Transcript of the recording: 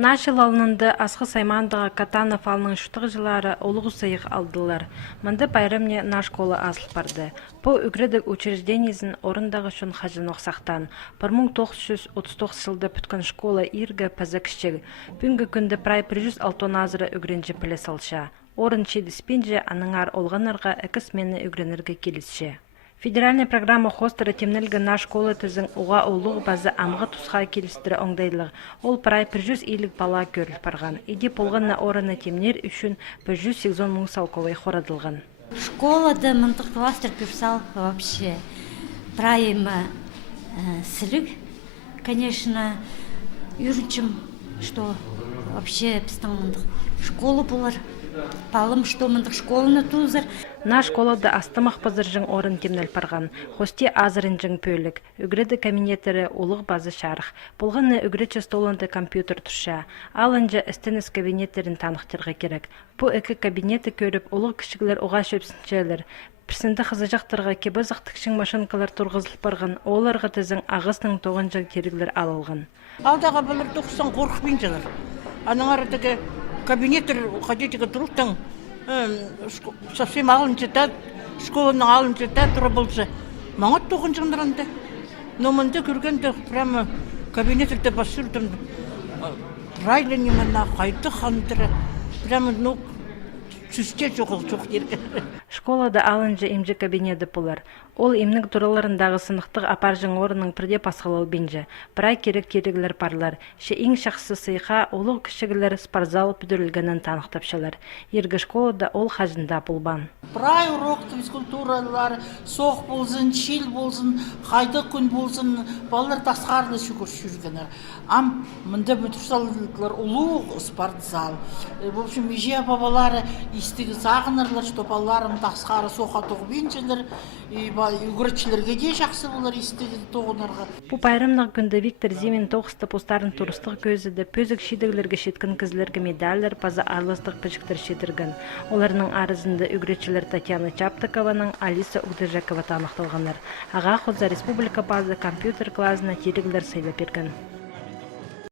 Нашыл алынынды асқы саймандыға Катанов алының шүтіғі жылары олығы сайық алдылар. Мынды байрымне на школа асыл барды. По үгредік учрежденизін орындағы шын хажын оқсақтан. 1939 жылды бүткін школа иргі пазакшчэг. Бүнгі күнді прай 106 азыры үгренжі пілес алша. Орын чеді спенже аныңар олғанарға әкіс мені үгренерге келісше. Федеральная программа хостера темнелгі на школа тізін уға олығы базы амғы тұсқа келістірі оңдайлығы. Ол прай 100 илік бала көріл барған. Иде болғанна орыны темнер үшін 180 мың салковай хорадылған. Школада мындық кластер пюрсал вообще прайма сілік. Конечно, үрінчім, что вообще пістің мындық школы болар. Палым, что мындық школыны тузыр. На школада астымақ пазыржың орын темнел парған. Хосте азырынжың пөлік. Үгреді кабинеттері олық базы шарық. Болғанны үгречі столында компьютер тұрша. Алынжа істініс кабинеттерін танықтырға керек. Бұ екі кабинеті көріп, олық кішігілер оға шөпсіншелер. Пірсінді қызыжақтырға кебі зақтықшың машинкалар тұрғызылып барған. Оларға тізің ағыстың тоғынжың теріглер алылған. Алдағы білір тоқсан қорқып бейінжелер. Аның арадығы кабинеттер қадетігі тұрықтың совсем алын жетад, школаның алын жетад тұры болса. Маңат тоғын жыңдырынды. Но мұнда көргенде прямо кабинеттерді басырдым. Райлы немана қайты қандыры. Прямо, сүсте жоғыл жоқ ерге. Школада алынжы емжі кабинеті болар. Ол емнік тұраларындағы сынықтық апаржың орының бірде пасқалау бенжі. Бірай керек-керегілер парлар. Ше ең шақсы сыйға олық кішігілер спарзал бүдірілгенін танықтапшалар. Ергі школада ол қажында болбан. Бірай урок физкультуралар, соқ болсын, шел болсын, қайды күн болсын, балалар тасқарлы жүргенер. Ам мында бүтірсалдылар ұлық спортзал. В общем, меже бабалары истігі сағынырлар, что балаларым тасқары соқа тоғбенчілер, үгіртшілерге де жақсы болар истігі тоғынарға. Бұ байрымнық күнді Виктор Зимин тоғысты постарын тұрыстық көзіді пөзік шидігілерге шеткін кізлерге медаллер паза арлыстық пішіктер шетірген. Оларының арызында үгіртшілер Татьяна Чаптыкованың, Алиса Угдыжакова танықтылғаныр. Аға Хоза Республика базы компьютер клазына терігілер сайлап берген.